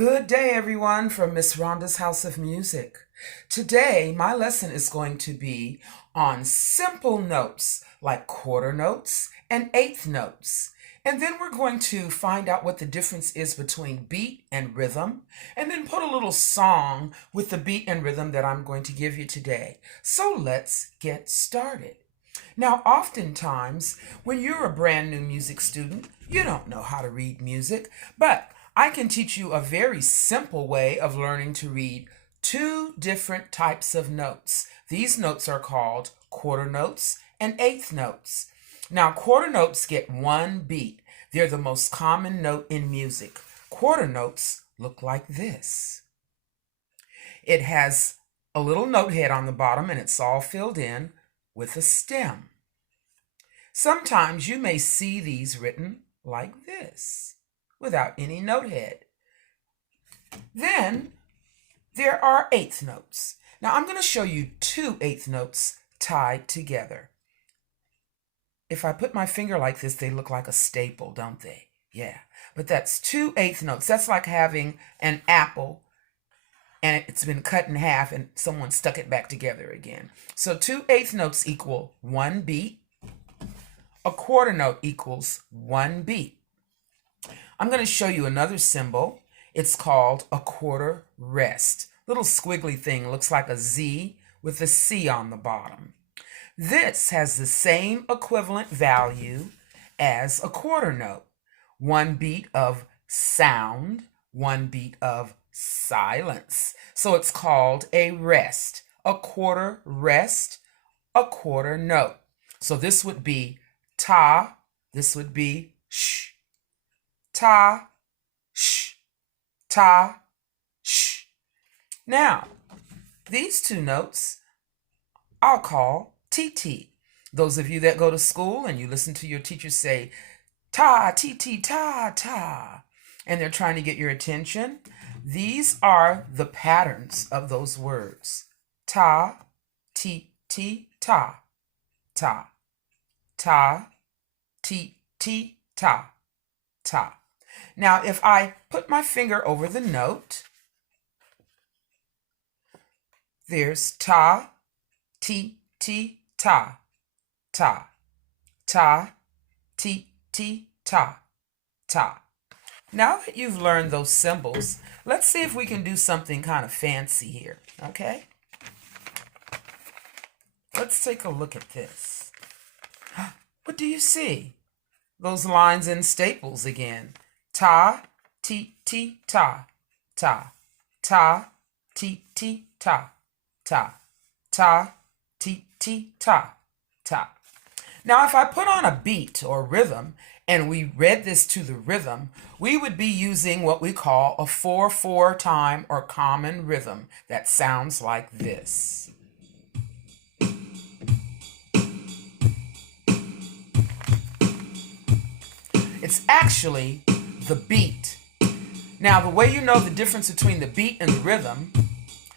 Good day, everyone, from Miss Rhonda's House of Music. Today, my lesson is going to be on simple notes like quarter notes and eighth notes. And then we're going to find out what the difference is between beat and rhythm, and then put a little song with the beat and rhythm that I'm going to give you today. So let's get started. Now, oftentimes, when you're a brand new music student, you don't know how to read music, but I can teach you a very simple way of learning to read two different types of notes. These notes are called quarter notes and eighth notes. Now, quarter notes get one beat. They're the most common note in music. Quarter notes look like this. It has a little note head on the bottom and it's all filled in with a stem. Sometimes you may see these written like this, without any note head. Then there are eighth notes. Now I'm going to show you two eighth notes tied together. If I put my finger like this, they look like a staple, don't they? Yeah, but that's two eighth notes. That's like having an apple and it's been cut in half and someone stuck it back together again. So two eighth notes equal one beat. A quarter note equals one beat. I'm going to show you another symbol. It's called a quarter rest. Little squiggly thing, looks like a Z with a C on the bottom. This has the same equivalent value as a quarter note. One beat of sound, one beat of silence. So it's called a rest. A quarter rest, a quarter note. So this would be ta, this would be sh. Ta, sh, ta, sh. Now, these two notes I'll call TT. Those of you that go to school and you listen to your teacher say ta, TT, ta, ta, and they're trying to get your attention, these are the patterns of those words. Ta, TT, ta, ta, ta, TT, ta, ta. Now, if I put my finger over the note, there's ta, ti, ti, ta, ta, ta, ti, ti, ta, ta. Now that you've learned those symbols, let's see if we can do something kind of fancy here, okay? Let's take a look at this. What do you see? Those lines and staples again. Ta, ti, ti, ta, ta, ta, ti, ti, ta, ta, ta, ti, ti, ta, ta. Now, if I put on a beat or rhythm and we read this to the rhythm, we would be using what we call a 4/4 time or common rhythm that sounds like this. It's actually the beat. Now, the way you know the difference between the beat and the rhythm,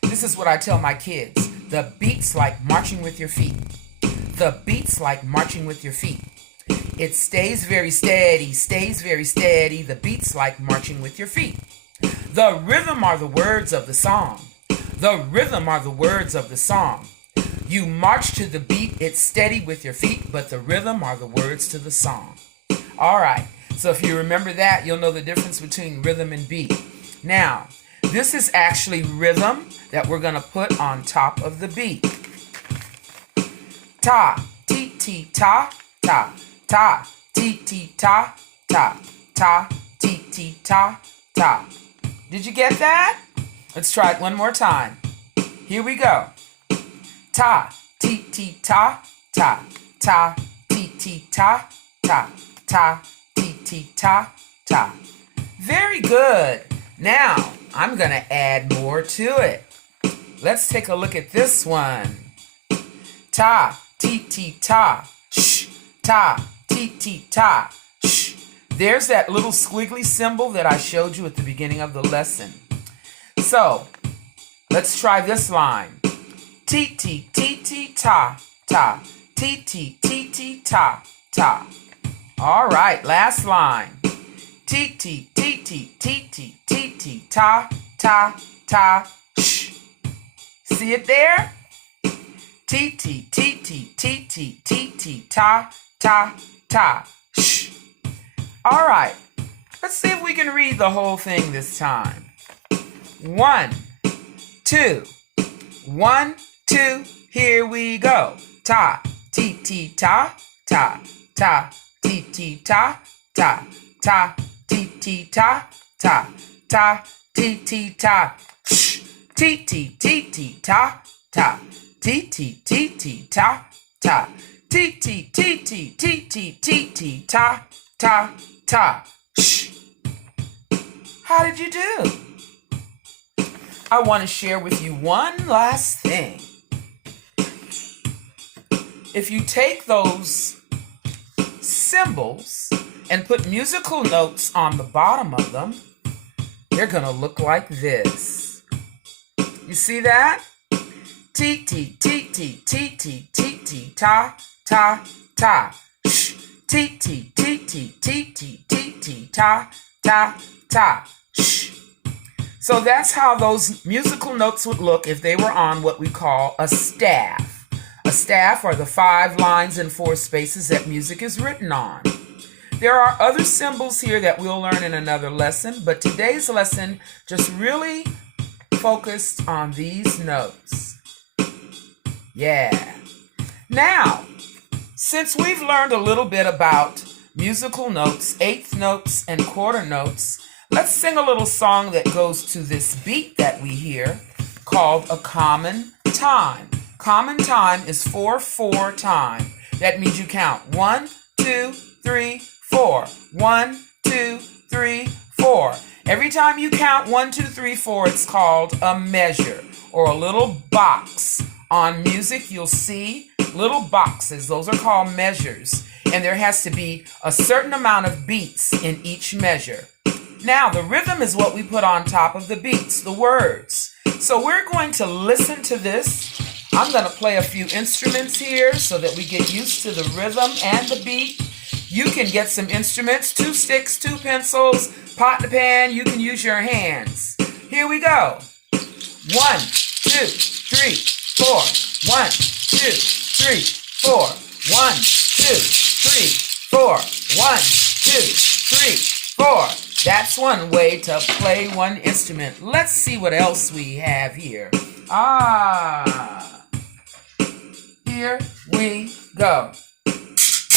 this is what I tell my kids. The beat's like marching with your feet. The beat's like marching with your feet. It stays very steady, stays very steady. The beat's like marching with your feet. The rhythm are the words of the song. The rhythm are the words of the song. You march to the beat, it's steady with your feet, but the rhythm are the words to the song. All right. So if you remember that, you'll know the difference between rhythm and beat. Now, this is actually rhythm that we're going to put on top of the beat. Ta, ti, ti, ta, ta, ta, ti, ti, ta, ta, ta, ti, ti, ta, ta. Did you get that? Let's try it one more time. Here we go. Ta, ti, ti, ta, ta, ta, ti, ti, ta, ta, ta, ti, ti, ta, ta. Very good. Now, I'm going to add more to it. Let's take a look at this one. Ta, ti, ti, ta, sh, ta, ti, ti, ta, sh. There's that little squiggly symbol that I showed you at the beginning of the lesson. So, let's try this line. Ti, ti, ti, ti, ta, ta, ti, ti, ti, ti, ta, ta. All right, last line. Ti, ti, ti, ti, ti, ti, ti, T, ta, ta, ta, sh. See it there? T, T, T, T, T, T, T, T, ta, ta, ta, sh. All right, let's see if we can read the whole thing this time. 1, 2, 1, 2, here we go. Ta, T, T, ta, ta, ta, T, T, ta, ta, ta, T, T, ta, ta, ta, T, T, ta, sh. T, T, T, T, ta, ta, T, T, T, T, ta, ta, T, T, T, T, T, T, T, T, ta, ta, ta, sh. How did you do? I want to share with you one last thing. If you take those symbols and put musical notes on the bottom of them, they're going to look like this. You see that? T, T, T, T, T, T, T, T, ta, ta, ta, sh. T, T, T, T, T, T, T, T, ta, ta, ta, sh. So that's how those musical notes would look if they were on what we call a staff. A staff are the 5 lines and 4 spaces that music is written on. There are other symbols here that we'll learn in another lesson, but today's lesson just really focused on these notes. Yeah. Now, since we've learned a little bit about musical notes, eighth notes, and quarter notes, let's sing a little song that goes to this beat that we hear called a common time. Common time is 4/4 time. That means you count 1, 2, 3, 4. 1, 2, 3, 4. Every time you count 1, 2, 3, 4, it's called a measure or a little box. On music, you'll see little boxes. Those are called measures. And there has to be a certain amount of beats in each measure. Now, the rhythm is what we put on top of the beats, the words. So we're going to listen to this. I'm going to play a few instruments here so that we get used to the rhythm and the beat. You can get some instruments, 2 sticks, 2 pencils, pot and pan. You can use your hands. Here we go. 1, 2, 3, 4. 1, 2, 3, 4. 1, 2, 3, 4. 1, 2, 3, 4. That's one way to play one instrument. Let's see what else we have here. Here we go.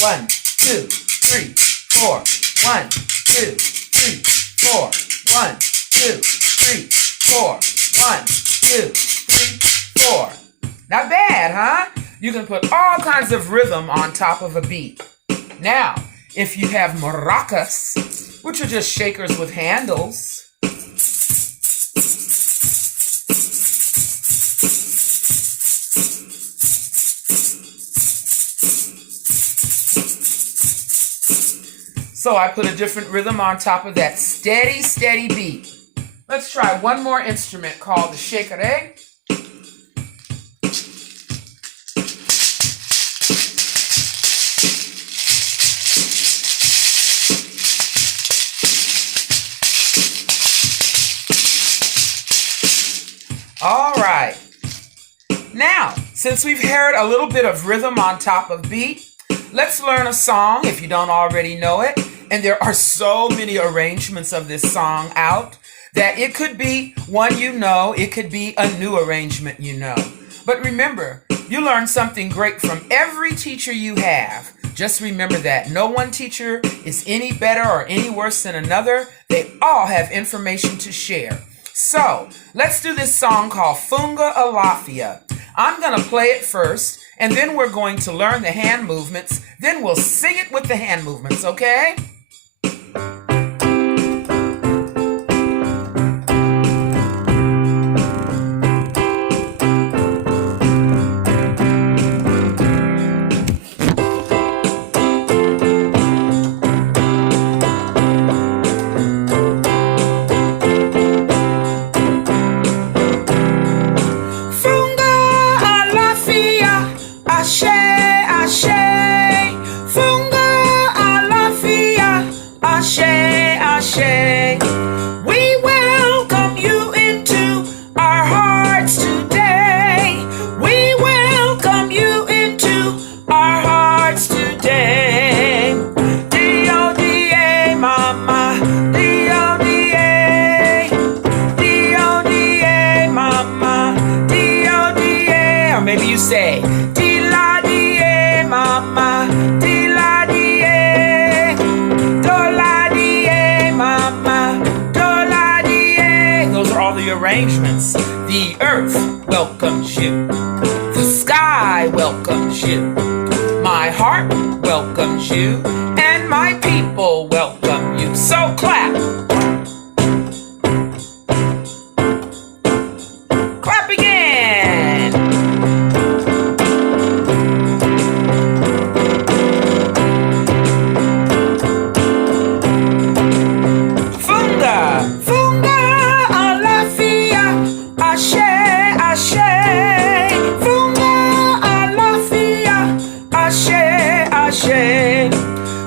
1, 2, 3, 4. 1, 2, 3, 4. 1, 2, 3, 4. 1, 2, 3, 4. Not bad, huh? You can put all kinds of rhythm on top of a beat. Now, if you have maracas, which are just shakers with handles, so I put a different rhythm on top of that steady, steady beat. Let's try one more instrument called the shakere. All right. Now, since we've heard a little bit of rhythm on top of beat, let's learn a song if you don't already know it. And there are so many arrangements of this song out that it could be one you know, it could be a new arrangement you know. But remember, you learn something great from every teacher you have. Just remember that no one teacher is any better or any worse than another. They all have information to share. So, let's do this song called Funga, Alafia. I'm going to play it first, and then we're going to learn the hand movements. Then we'll sing it with the hand movements, okay? Funga, Alafia, say, dee-la-dee-eh, mama, dee-la-dee-eh, do-la-dee-eh, mama, do-la-dee-eh. Those are all the arrangements. The earth welcomes you. The sky welcomes you. My heart welcomes you. And my people welcome you. So clap. Clap again. Funga, Funga, Alafia, Ashe, Ashe. Funga, Alafia, Ashe, Ashe.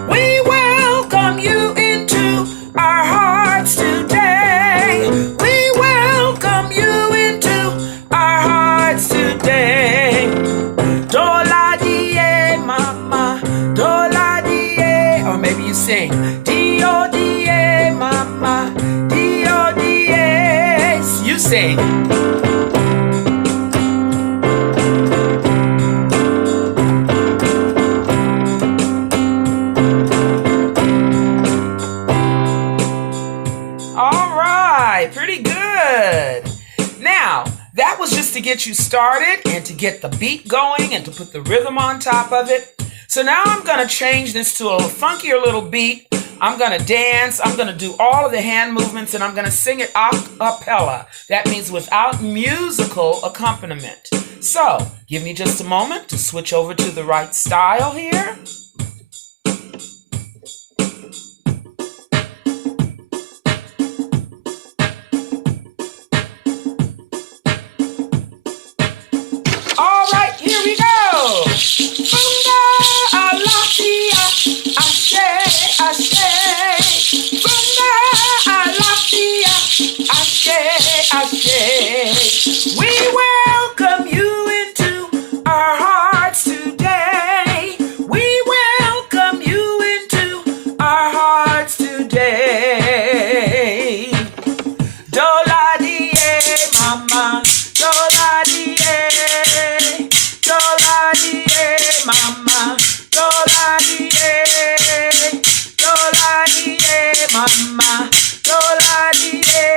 We welcome you into our hearts today. We welcome you into our hearts today. Do-la-dee-eh, mama, do-la-dee-eh. Or maybe you sing, D-O-D-eh, mama, D-O-D-eh. You sing. All right, pretty good. Now, that was just to get you started and to get the beat going and to put the rhythm on top of it. So now I'm going to change this to a funkier little beat. I'm going to dance. I'm going to do all of the hand movements, and I'm going to sing it a cappella. That means without musical accompaniment. So, give me just a moment to switch over to the right style here. All right, here we go. Funga, Alafia, Ashe, Ashe. Funga, Alafia, Ashe, Ashe. We welcome you into our hearts today. We welcome you into our hearts today. Do-la-dee-eh, mama, do-la-dee-eh, do-la-dee-eh, mama, do-la-dee-eh, do-la-dee-eh, mama, do-la-dee-eh,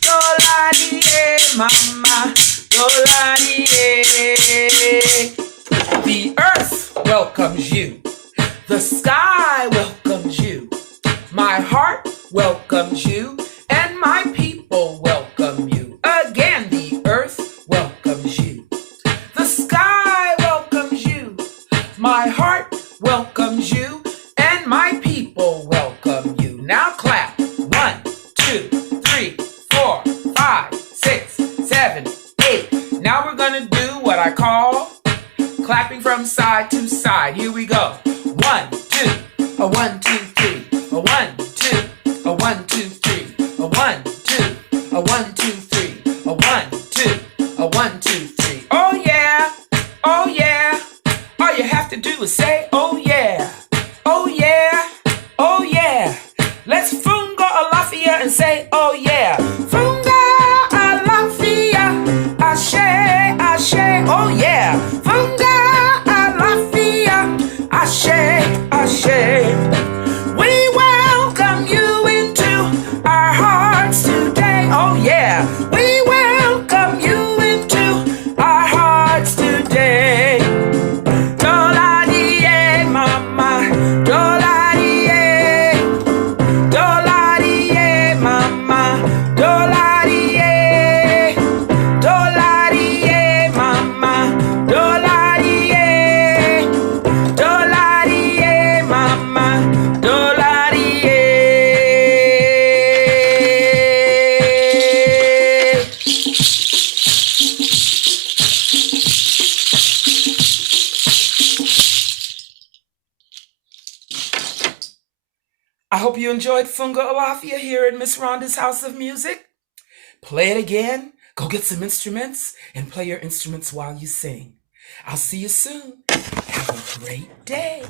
do-la-dee-eh, mama, do-la-dee-eh. The earth welcomes you. The sky welcomes you. My heart welcomes you. And my people welcome you. Again, the earth welcomes you. The sky welcomes you. My heart welcomes you. And my people welcome you. Now clap. 1, 2, 3, 4, 5, 6, 7, 8. Now we're going to do what I call clapping from side to side. Here we go. 1, 2, a 1, 2, 3, a 1, 2, a 1, 2, 3, a 1, 2, a 1, 2, 3, a 1, 2, a 1, 2, 3. Oh yeah, oh yeah. All you have to do is say, oh yeah, oh yeah, oh yeah. Let's funga Alafia and say, oh yeah. Funga Alafia, Ashe, Ashe, oh yeah. Funga Alafia, Ashe, Ashe. We welcome you into our hearts today. Oh yeah. We welcome you into our hearts today. Do-la-dee-eh, mama. Do-la-dee-eh. Do-la-dee-eh, mama. Do-la-dee-eh. Do-la-dee-eh, mama. Do-la-dee-eh. Do-la-dee-eh, mama. Do-la-dee-eh. I hope you enjoyed Funga Alafia here at Miss Rhonda's House of Music. Play it again, go get some instruments, and play your instruments while you sing. I'll see you soon. Have a great day.